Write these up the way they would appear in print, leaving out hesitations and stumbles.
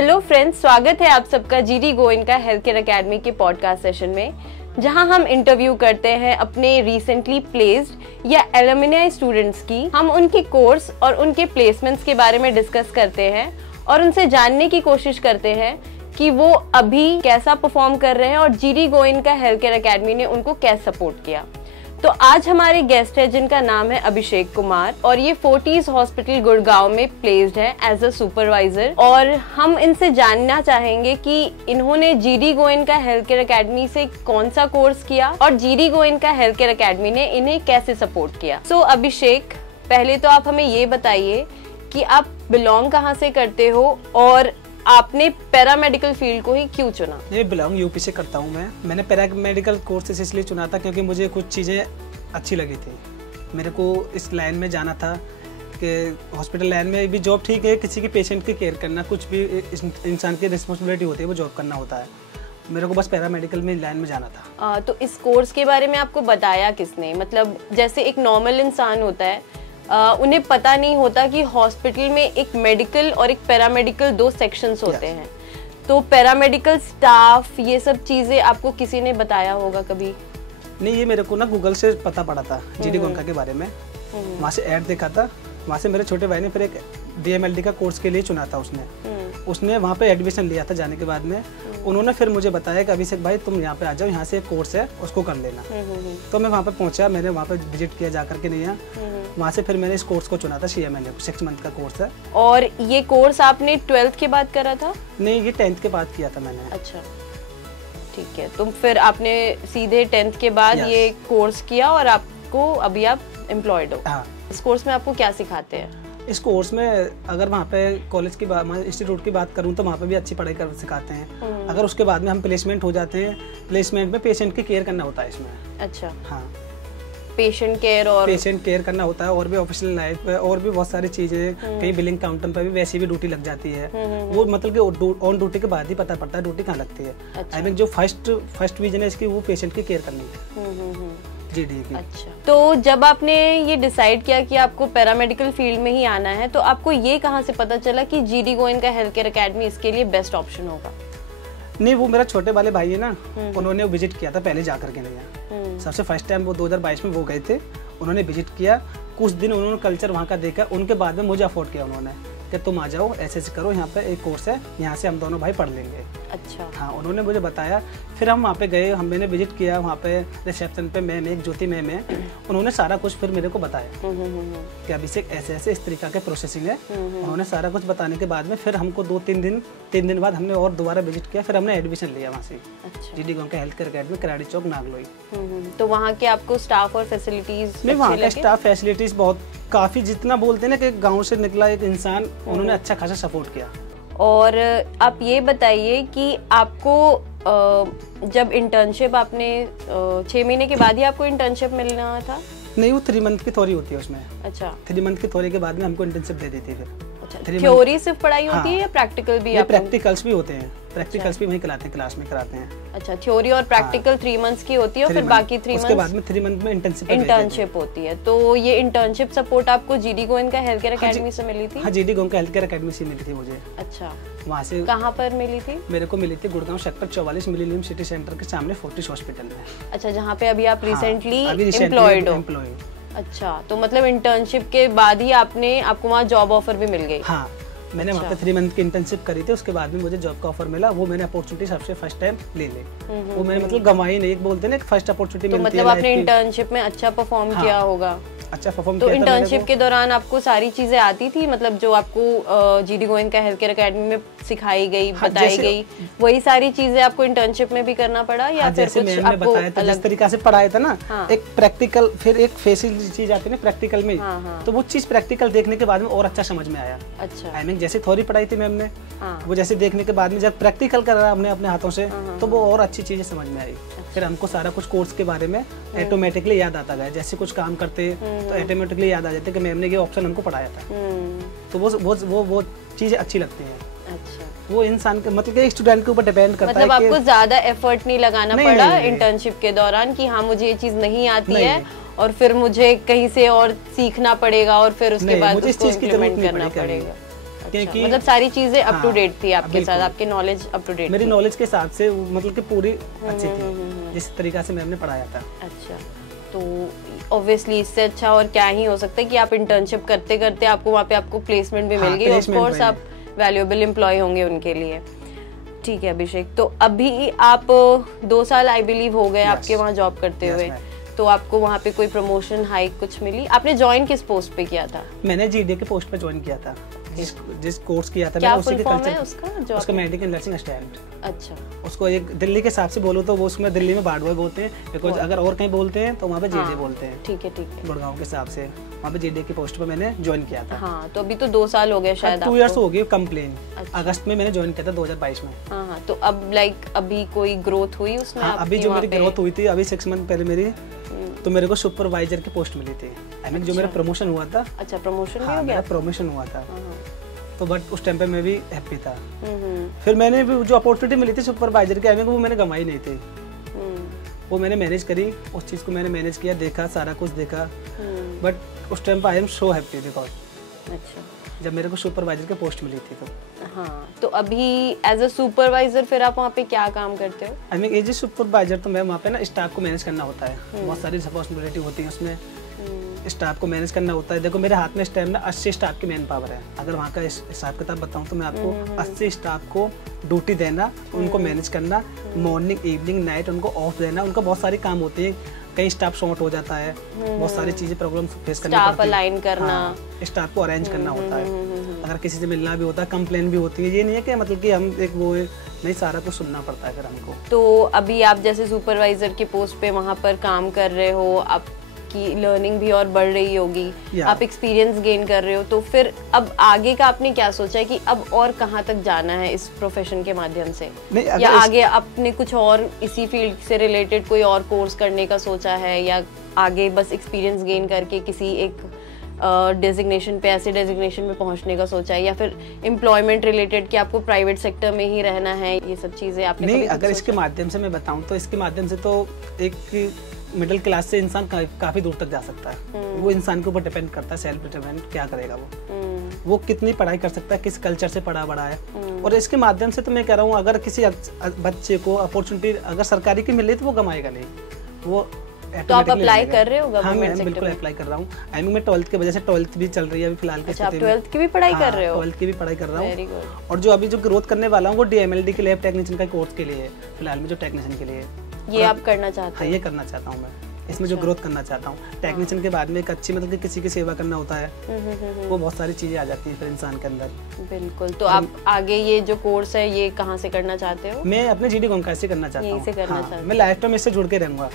Hello friends, स्वागत है आप सबका GD Goenka health care academy के पॉडकास्ट सेशन में, जहां हम इंटरव्यू करते हैं अपने रिसेंटली प्लेस्ड या एलुमनाई स्टूडेंट्स की। हम उनके कोर्स और उनके प्लेसमेंट्स के बारे में डिस्कस करते हैं और उनसे जानने की कोशिश करते हैं कि वो अभी कैसा परफॉर्म कर रहे हैं और GD Goenka health care academy ने उनको कैसे सपोर्ट किया। तो आज हमारे गेस्ट है जिनका नाम है अभिषेक कुमार और ये फोर्टिस हॉस्पिटल गुड़गांव में प्लेस्ड है एज अ सुपरवाइजर। और हम इनसे जानना चाहेंगे कि इन्होंने GD Goenka health care academy से कौन सा कोर्स किया और GD Goenka health care academy ने इन्हें कैसे सपोर्ट किया। सो अभिषेक, पहले तो आप हमें ये बताइए कि आप बिलोंग कहाँ से करते हो और आपने पैरामेडिकल फील्ड को ही क्यों चुना? ये बिलोंग यूपी से करता हूँ मैंने पैरामेडिकल कोर्सेस इसलिए चुना था क्योंकि मुझे कुछ चीज़ें अच्छी लगी थी। मेरे को इस लाइन में जाना था कि हॉस्पिटल लाइन में भी जॉब ठीक है, किसी के पेशेंट की केयर करना, कुछ भी इंसान की रिस्पॉन्सिबिलिटी होती है, वो जॉब करना होता है। मेरे को बस पैरामेडिकल में लाइन में जाना था। तो इस कोर्स के बारे में आपको बताया किसने? मतलब जैसे एक नॉर्मल इंसान होता है, उन्हें पता नहीं होता कि हॉस्पिटल में एक मेडिकल और एक पैरामेडिकल दो सेक्शंस होते हैं। तो पैरामेडिकल स्टाफ, ये सब चीजें आपको किसी ने बताया होगा कभी? नहीं, ये मेरे को ना गूगल से पता पड़ा था जीडी गोयनका के बारे में। वहाँ से ऐड देखा था, वहाँ से मेरे छोटे भाई ने फिर एक DMLD का कोर्स के लिए चुना था। उसने वहाँ पे एडमिशन लिया था। जाने के बाद में उन्होंने फिर मुझे बताया कि अभिषेक भाई तुम यहाँ पे आ जाओ, यहाँ से एक कोर्स है उसको कर लेना। तो मैं वहाँ पे पहुँचा, मैंने वहाँ पे विजिट किया जाकर के नहीं। वहाँ से फिर मैंने इस कोर्स को चुना था। CMNA 6 मंथ का कोर्स है। और ये कोर्स आपने 12th के बाद करा था? नहीं, ये 10th के बाद किया था मैंने। अच्छा, ठीक है। तो फिर आपने सीधे 10th के बाद ये कोर्स किया और आपको अभी आप एम्प्लॉयड हो। हाँ। इस कोर्स में आपको क्या सिखाते हैं? इस कोर्स में अगर वहाँ पे कॉलेज की बात, इंस्टीट्यूट की बात करूँ तो वहाँ पे भी अच्छी पढ़ाई कर सिखाते हैं। अगर उसके बाद में हम प्लेसमेंट हो जाते हैं, प्लेसमेंट में पेशेंट की केयर करना होता है इसमें। अच्छा। हाँ, पेशेंट केयर करना होता है और भी ऑफिशियल लाइफ पे और भी बहुत सारी चीजें। कहीं बिलिंग काउंटर पे भी वैसी भी ड्यूटी लग जाती है। वो मतलब कि ऑन ड्यूटी के बाद ही पता पड़ता है ड्यूटी कहाँ लगती है। आई मीन जो फर्स्ट विजन है इसकी, वो पेशेंट की केयर करनी है जीडी की। अच्छा, तो जब आपने ये डिसाइड किया कि आपको पैरामेडिकल फील्ड में ही आना है, तो आपको ये कहाँ से पता चला कि GD Goenka health care academy इसके लिए बेस्ट ऑप्शन होगा? नहीं, वो मेरा छोटे वाले भाई है ना, उन्होंने विजिट किया था पहले जाकर के नहीं। सबसे फर्स्ट टाइम वो 2022 में वो गए थे। उन्होंने विजिट किया, कुछ दिन उन्होंने कल्चर वहाँ का देखा। उनके बाद में मुझे अफोर्ड किया उन्होंने कि तुम आ जाओ, ऐसे करो, यहाँ पे एक कोर्स है, यहाँ से हम दोनों भाई पढ़ लेंगे। अच्छा। हाँ, उन्होंने मुझे बताया। फिर हम वहाँ पे गए, मैंने विजिट किया। वहाँ पे रिसेप्शन पे मैम, एक ज्योति मैम है, उन्होंने सारा कुछ फिर मेरे को बताया कि अभिषेक ऐसे ऐसे इस तरीका के प्रोसेसिंग है। उन्होंने सारा कुछ बताने के बाद में फिर हमको 3 दिन बाद हमने और दोबारा विजिट किया। फिर हमने एडमिशन लिया वहाँ से। अच्छा। GD Goenka health care academy, Karadi Chowk, Nangloi. तो वहाँ के आपको स्टाफ और फैसिलिटीज? नहीं, वहाँ के स्टाफ फैसिलिटीज बहुत काफी, जितना बोलते हैं ना कि गाँव से निकला एक इंसान, उन्होंने अच्छा खासा सपोर्ट किया। और आप ये बताइए कि आपको जब इंटर्नशिप आपने 6 महीने के बाद ही आपको इंटर्नशिप मिलना था? नहीं, वो 3 मंथ की थ्योरी होती है उसमें। अच्छा। 3 मंथ की थ्योरी के बाद में हमको इंटर्नशिप दे देती है। अच्छा, थ्योरी सिर्फ पढ़ाई होती है या प्रैक्टिकल भी? प्रैक्टिकल्स भी होते हैं, प्रैक्टिकल्स भी वहीं कराते हैं, क्लास में कराते हैं। अच्छा, थ्योरी और प्रैक्टिकल 3 मंथ्स की होती है और फिर बाकी 3 मंथ्स उसके बाद में 3 मंथ में इंटर्नशिप होती है। तो ये इंटर्नशिप सपोर्ट आपको GD Goenka health care academy से मिली थी? हाँ, GD Goenka health care academy से मिली थी मुझे। अच्छा, वहाँ से कहाँ पर मिली थी? मेरे को मिली थी Gurgaon sector 44 millennium city centre के सामने फोर्टिस हॉस्पिटल में। अच्छा, जहाँ पे अभी आप रिसेंटली एम्प्लॉयड हो? अच्छा, तो मतलब इंटर्नशिप के बाद ही आपको वहाँ जॉब ऑफर भी मिल गई? हाँ, मैंने वहाँ पे 3 मंथ की इंटर्नशिप करी थी। उसके बाद में मुझे जॉब का ऑफर मिला। वो मैंने अपॉर्चुनिटी सबसे फर्स्ट टाइम ले ली। वो मैंने मतलब गंवाई नहीं, एक बोलते हैं ना, फर्स्ट अपॉर्चुनिटी मिलती है। मतलब आपने इंटर्नशिप में अच्छा परफॉर्म किया होगा? अच्छा परफॉर्म किया। तो इंटर्नशिप के दौरान आपको सारी चीजें आती थी, मतलब जो आपको GD Goenka health care academy में सिखाई गई, बताई गई, वही सारी चीजें आपको इंटर्नशिप में भी करना पड़ा या फिर कुछ आपको जिस तरीका से पढ़ाया था ना? एक प्रैक्टिकल, फिर एक फेसियल चीज आती है ना प्रैक्टिकल में, तो वो चीज प्रैक्टिकल देखने के बाद में और अच्छा समझ में आया। अच्छा। आई मीन जैसे थ्योरी पढ़ाई थी मैम ने, वो जैसे देखने के बाद में जब प्रैक्टिकल कर रहा हमने अपने हाथों से, तो वो और अच्छी चीजें समझ में आई। फिर हमको सारा कुछ कोर्स के बारे में ऑटोमेटिकली याद आता गया। जैसे कुछ काम करते तो ऑटोमेटिकली याद आ जाते कि मैम ने ये ऑप्शन हमको पढ़ाया था। तो वो चीजें अच्छी लगती हैं। अच्छा। वो इंसान के मतलब कि स्टूडेंट के ऊपर डिपेंड करता है। मतलब आपको ज्यादा एफर्ट नहीं लगाना पड़ा इंटर्नशिप के दौरान कि हाँ मुझे ये चीज नहीं आती है और फिर मुझे कहीं से और सीखना पड़ेगा और फिर उसके बाद उसको इम्प्लीमेंट करना पड़ेगा? क्योंकि मतलब सारी चीजें अप टू डेट थी आपके साथ, आपके नॉलेज अप टू डेट, मेरी नॉलेज के हिसाब से मतलब कि पूरी अच्छी थी जिस तरीका से मैम ने पढ़ाया था। अच्छा, तो ऑब्वियसली इससे अच्छा और क्या ही हो सकता है कि आप इंटर्नशिप करते करते आपको वहाँ पे आपको प्लेसमेंट भी मिल गई, ऑफ कोर्स आप वैल्यूएबल एम्प्लॉय होंगे उनके लिए। ठीक है अभिषेक, तो अभी आप 2 साल आई बिलीव हो गए आपके वहाँ जॉब करते हुए, तो आपको वहाँ पे कोई प्रमोशन हाइक कुछ मिली? आपने ज्वाइन किस पोस्ट पे किया था? मैंने जीडीए के पोस्ट पे ज्वाइन किया था, जिस कोर्स किया था क्या मैंने उसी के कल्चर उसका उसका मेडिकल नर्सिंग असिस्टेंट। अच्छा, उसको एक दिल्ली के हिसाब से बोलो तो वो उसमें दिल्ली में बाडवा बोलते हैं, बिकॉज अगर और कहीं बोलते हैं तो वहाँ पे जीडीए बोलते हैं। ठीक है गुड़गांव के हिसाब से वहाँ पे जीडीए की पोस्ट पे मैंने ज्वाइन किया था। हाँ, तो अभी तो 2 साल हो गए शायद, 2 इयर्स हो गए कंप्लेन। अगस्त में मैंने ज्वाइन किया था 2022 में। हाँ, तो अब अभी कोई ग्रोथ हुई उसमें? अभी जो मेरी ग्रोथ हुई थी अभी 6 मंथ पहले मेरी, तो मेरे को सुपरवाइजर की पोस्ट मिली थी। आई मीन जो मेरा प्रमोशन हुआ था। अच्छा, प्रमोशन भी हो गया? प्रमोशन हुआ था, तो बट उस टाइम पे मैं भी हैप्पी था। फिर मैंने भी जो अपॉर्चुनिटी मिली थी सुपरवाइजर की, आई मीन वो मैंने गंवाई नहीं थी, वो मैंने मैनेज करी, उस चीज़ को मैंने मैनेज किया, देखा, सारा कुछ देखा, बट उस टाइम पे I am so happy because अच्छा जब मेरे को सुपरवाइजर की पोस्ट मिली थी। तो हाँ, तो अभी एज अ सुपरवाइजर फिर आप वहाँ पे क्या काम करते हो? I mean as a supervisor तो मैं वहाँ पे ना स्टाफ को मैनेज करना होता है, बहुत सारी रिस्पॉन्सिबिलिटी होती है उसमें, स्टाफ को मैनेज करना होता है। देखो मेरे हाथ में इस टाइम ना 80 स्टाफ की मैन पावर है, अगर वहाँ का हिसाब किताब बताऊँ तो मैं आपको 80 स्टाफ को ड्यूटी देना, उनको मैनेज करना, मॉर्निंग इवनिंग नाइट उनको ऑफ देना, उनका बहुत सारे काम होते हैं, कई स्टाफ शॉर्ट हो जाता है, बहुत सारी चीजें प्रॉब्लम फेस करनी पड़ती है, स्टाफ अलाइन करना, स्टाफ को अरेंज करना होता है, अगर किसी से मिलना भी होता है, कंप्लेन भी होती है, ये नहीं है कि मतलब कि हम एक वो नहीं, सारा कुछ सुनना पड़ता है फिर हमको। तो अभी आप जैसे सुपरवाइजर की पोस्ट पे वहाँ पर काम कर रहे हो, आपकी लर्निंग भी और बढ़ रही होगी, आप एक्सपीरियंस गेन कर रहे हो, तो फिर अब आगे का आपने क्या सोचा है कि अब और कहाँ तक जाना है इस प्रोफेशन के माध्यम से, या आगे आपने कुछ और इसी फील्ड से रिलेटेड कोई और कोर्स करने का सोचा है, या आगे बस एक्सपीरियंस गेन करके किसी एक डेजिग्नेशन पे, ऐसे डेजिग्नेशन में पहुंचने का सोचा है, या फिर एम्प्लॉयमेंट रिलेटेड कि आपको प्राइवेट सेक्टर में ही रहना है, ये सब चीजें आपने नहीं? अगर इसके माध्यम से मैं बताऊं तो इसके माध्यम से तो एक मिडिल क्लास से इंसान काफी दूर तक जा सकता है, वो इंसान के ऊपर डिपेंड करता है, सेल्फ डिपेंडेंट क्या करेगा वो कितनी पढ़ाई कर सकता है, किस कल्चर से पढ़ा बड़ा है। और इसके माध्यम से तो मैं कह रहा हूँ अगर किसी बच्चे को अपॉर्चुनिटी अगर सरकारी की मिल रही तो वो कमाएगा नहीं, वो तो आप अप्लाई कर रहे हो गवर्नमेंट सेक्टर में? बिल्कुल अप्लाई कर रहा हूँ। आई मीन मैं 12th की वजह से 12th भी चल रही है अभी फिलहाल के। अच्छा, आप 12th की भी पढ़ाई कर रहे हो? 12th की भी पढ़ाई कर रहा हूँ, और जो अभी जो ग्रोथ करने वाला हूँ वो DMLD के लैब टेक्नीशियन का कोर्स के लिए है फिलहाल में, जो टेक्नीशियन के लिए ये आप करना चाहते हैं? हाँ, ये करना चाहता हूँ मैं, इसमें जो ग्रोथ करना चाहता हूँ। टेक्नीशियन के बाद में एक अच्छी मतलब कि किसी की सेवा करना होता है, वो बहुत सारी चीजें आ जाती है फिर इंसान के अंदर। बिल्कुल, तो आप आगे ये जो कोर्स है ये कहाँ से करना चाहते हो? मैं अपने GD गोंका से करना चाहता हूँ। मैं लाइफ टाइम इससे जुड़ के रहूंगा,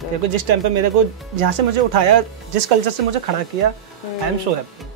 क्योंकि जिस टाइम पे मेरे को जहाँ से मुझे उठाया, जिस कल्चर से मुझे खड़ा किया, आई एम सो हैप्पी।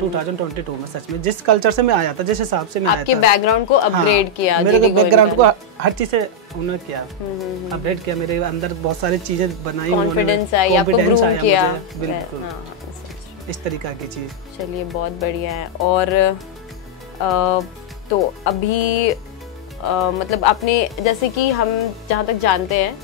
2022 में सच में जिस कल्चर से मैं आया था, जिस हिसाब से मैं आया था, आपके बैकग्राउंड को अपग्रेड किया, मेरे बैकग्राउंड को हर चीज से उन्होंने किया, अपडेट किया, मेरे अंदर बहुत सारी चीजें बनाई, कॉन्फिडेंस आया, आपको ग्रूम किया, बिल्कुल इस तरीका की चीज। चलिए बहुत बढ़िया है। और तो अभी मतलब आपने, जैसे कि हम जहाँ तक जानते हैं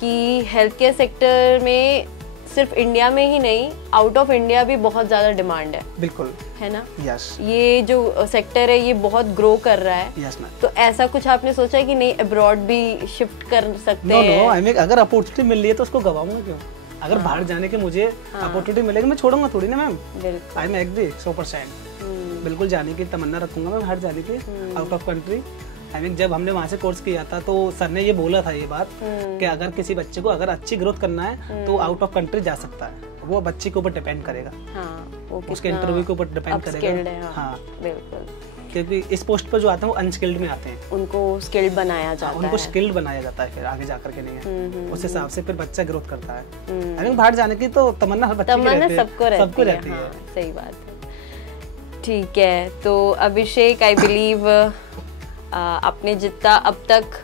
कि हेल्थ केयर सेक्टर में सिर्फ इंडिया में ही नहीं, आउट ऑफ इंडिया भी बहुत ज़्यादा डिमांड है। बिल्कुल, है ना? यस। ये जो सेक्टर है ये बहुत ग्रो कर रहा है। Yes ma'am. तो ऐसा कुछ आपने सोचा है कि नहीं अब्रॉड भी शिफ्ट कर सकते हैं? नो, आई मीन अगर अपॉर्चुनिटी मिल रही है तो उसको गवाऊंगा क्यों? अगर बाहर जाने के मुझे अपॉर्चुनिटी मिलेगी, मैं छोड़ूंगा थोड़ी ना मैम। I am agree 100%। बिल्कुल जाने की तमन्ना रखूंगा मैं, बाहर जाने की, out of country. I mean जब हमने वहाँ से कोर्स किया था तो सर ने ये बोला था ये बात कि अगर किसी बच्चे को अगर अच्छी ग्रोथ करना है तो आउट ऑफ कंट्री जा सकता है, वो बच्चे के ऊपर डिपेंड करेगा, उसके इंटरव्यू के ऊपर डिपेंड करेगा। हाँ बिल्कुल, क्योंकि इस पोस्ट पर जो आते हैं वो अनस्किल्ड में आते हैं, उनको स्किल्ड बनाया जाता है, उनको स्किल्ड बनाया जाता है फिर आगे जाकर के नहीं है, उस हिसाब से फिर बच्चा ग्रोथ करता है। आई मीन बाहर जाने की तो तमन्ना हर बच्चे की रहती है, सबको रहती है। सही बात है। ठीक है, तो अभिषेक आई बिलीव आपने जितना अब तक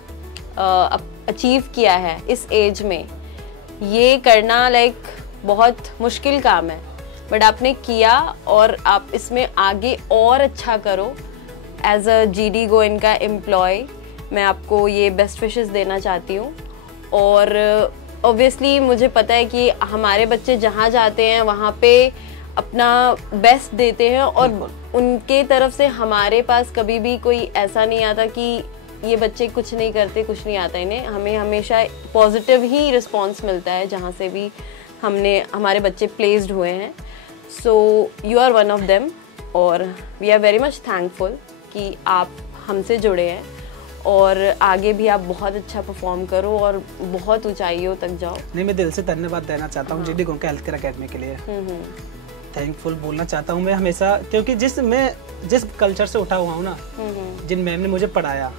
अचीव किया है इस एज में, ये करना लाइक बहुत मुश्किल काम है, बट आपने किया और आप इसमें आगे और अच्छा करो। एज अ GD गोइन का एम्प्लॉय मैं आपको ये बेस्ट विशेस देना चाहती हूँ। और ऑब्वियसली मुझे पता है कि हमारे बच्चे जहाँ जाते हैं वहाँ पे अपना बेस्ट देते हैं और उनके तरफ से हमारे पास कभी भी कोई ऐसा नहीं आता कि ये बच्चे कुछ नहीं करते, कुछ नहीं आता इन्हें। हमें हमेशा पॉजिटिव ही रिस्पॉन्स मिलता है जहाँ से भी हमारे बच्चे प्लेस्ड हुए हैं। So you are one of them और we are very much thankful कि आप हमसे जुड़े हैं और आगे भी आप बहुत अच्छा परफॉर्म करो और बहुत ऊंचाइयों तक जाओ। नहीं, मैं दिल से धन्यवाद देना चाहता हूँ GD Goenka health care academy के लिए। थैंकफुल बोलना चाहता हूँ मैं हमेशा, क्योंकि जिस कल्चर से उठा हुआ हूँ ना, जिन मैम ने मुझे पढ़ाया,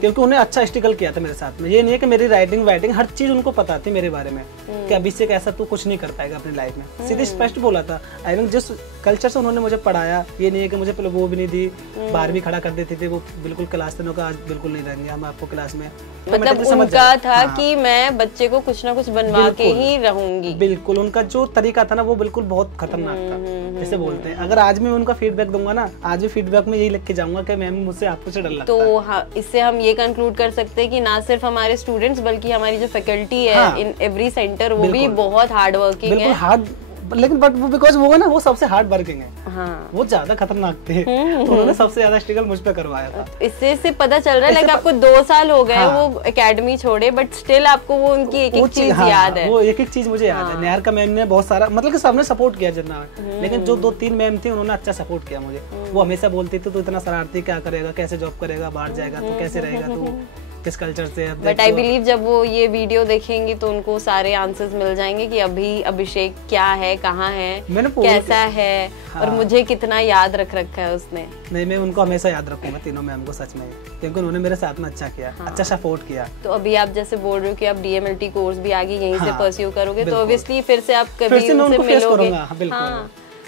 क्योंकि उन्हें अच्छा स्ट्रगल किया था मेरे साथ में। ये नहीं है कि मेरी राइटिंग वाइटिंग हर चीज उनको पता थी मेरे बारे में कि अभिषेक ऐसा तू कुछ नहीं कर पाएगा अपनी लाइफ में। सीधे स्पष्ट बोला था। आई मीन जिस कल्चर से उन्होंने मुझे पढ़ाया, ये नहीं है कि मुझे पहले वो भी नहीं दी, 12वीं खड़ा कर देते थे वो, बिल्कुल क्लास दिनों का आज बिल्कुल नहीं रहेंगे हम आपको क्लास में। मतलब उनका था कि मैं बच्चे को कुछ ना कुछ बनवा के ही रहूंगी। बिल्कुल, उनका जो तरीका था ना वो बिल्कुल बहुत खतरनाक था, जैसे बोलते हैं। अगर आज मैं उनका फीडबैक दूंगा ना, आज भी फीडबैक में यही लिख के जाऊंगा कि मैम मुझसे आपको से डर लगता है। तो हाँ, इससे हम ये कंक्लूड कर सकते हैं कि ना सिर्फ हमारे स्टूडेंट्स बल्कि हमारी जो फैकल्टी है इन एवरी सेंटर वो भी बहुत हार्ड वर्किंग है। लेकिन बट वो बिकॉज वो ना वो सबसे हार्ड वर्किंग है। हाँ। वो ज्यादा खतरनाक थे, तो उन्होंने सबसे ज्यादा स्ट्रगल मुझ पे करवाया था। इससे पता चल रहा है लाइक आपको 2 साल हो गए वो एकेडमी छोड़े, बट स्टिल आपको वो उनकी एक एक चीज याद है। वो एक एक चीज मुझे याद है। निहारिका मैम ने बहुत सारा, मतलब कि सबने सपोर्ट किया जितना, लेकिन जो 2-3 मैम थी उन्होंने अच्छा सपोर्ट किया मुझे। वो हमेशा बोलती थी तू इतना शरारती क्या करेगा, कैसे जॉब करेगा, बाहर जाएगा तो कैसे रहेगा तू, किस कल्चर से। बट आई बिलीव जब वो ये वीडियो देखेंगे तो उनको सारे आंसर्स मिल जाएंगे कि अभी अभिषेक क्या है, कहाँ है, कैसा है। हाँ। और मुझे कितना याद रख रखा है उसने। नहीं, मैं उनको हमेशा याद रखूंगा तीनों मैम को, सच में, क्योंकि उन्होंने मेरे साथ में अच्छा किया। हाँ। अच्छा सपोर्ट किया। तो अभी आप जैसे बोल रहे हो कि आप DMLT कोर्स भी आगे यहीं से परस्यू करोगे, तो ऑब्वियसली फिर से आप कभी उनसे मिलोगे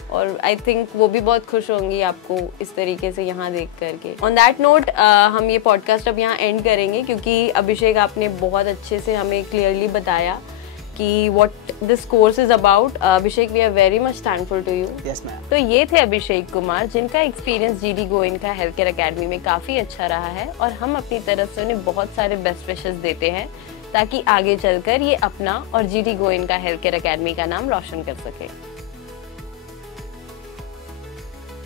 और आई थिंक वो भी बहुत खुश होंगी आपको इस तरीके से यहाँ देख करके। ऑन दैट नोट हम ये पॉडकास्ट अब यहाँ एंड करेंगे, क्योंकि अभिषेक आपने बहुत अच्छे से हमें क्लियरली बताया कि what this course is about. Abhishek, we are very much thankful to you. Yes ma'am. तो ये थे अभिषेक कुमार, जिनका experience GD Goenka health care academy में काफ़ी अच्छा रहा है और हम अपनी तरफ से उन्हें बहुत सारे बेस्ट विशेस देते हैं ताकि आगे चलकर ये अपना और GD Goenka health care academy का नाम रोशन कर सके।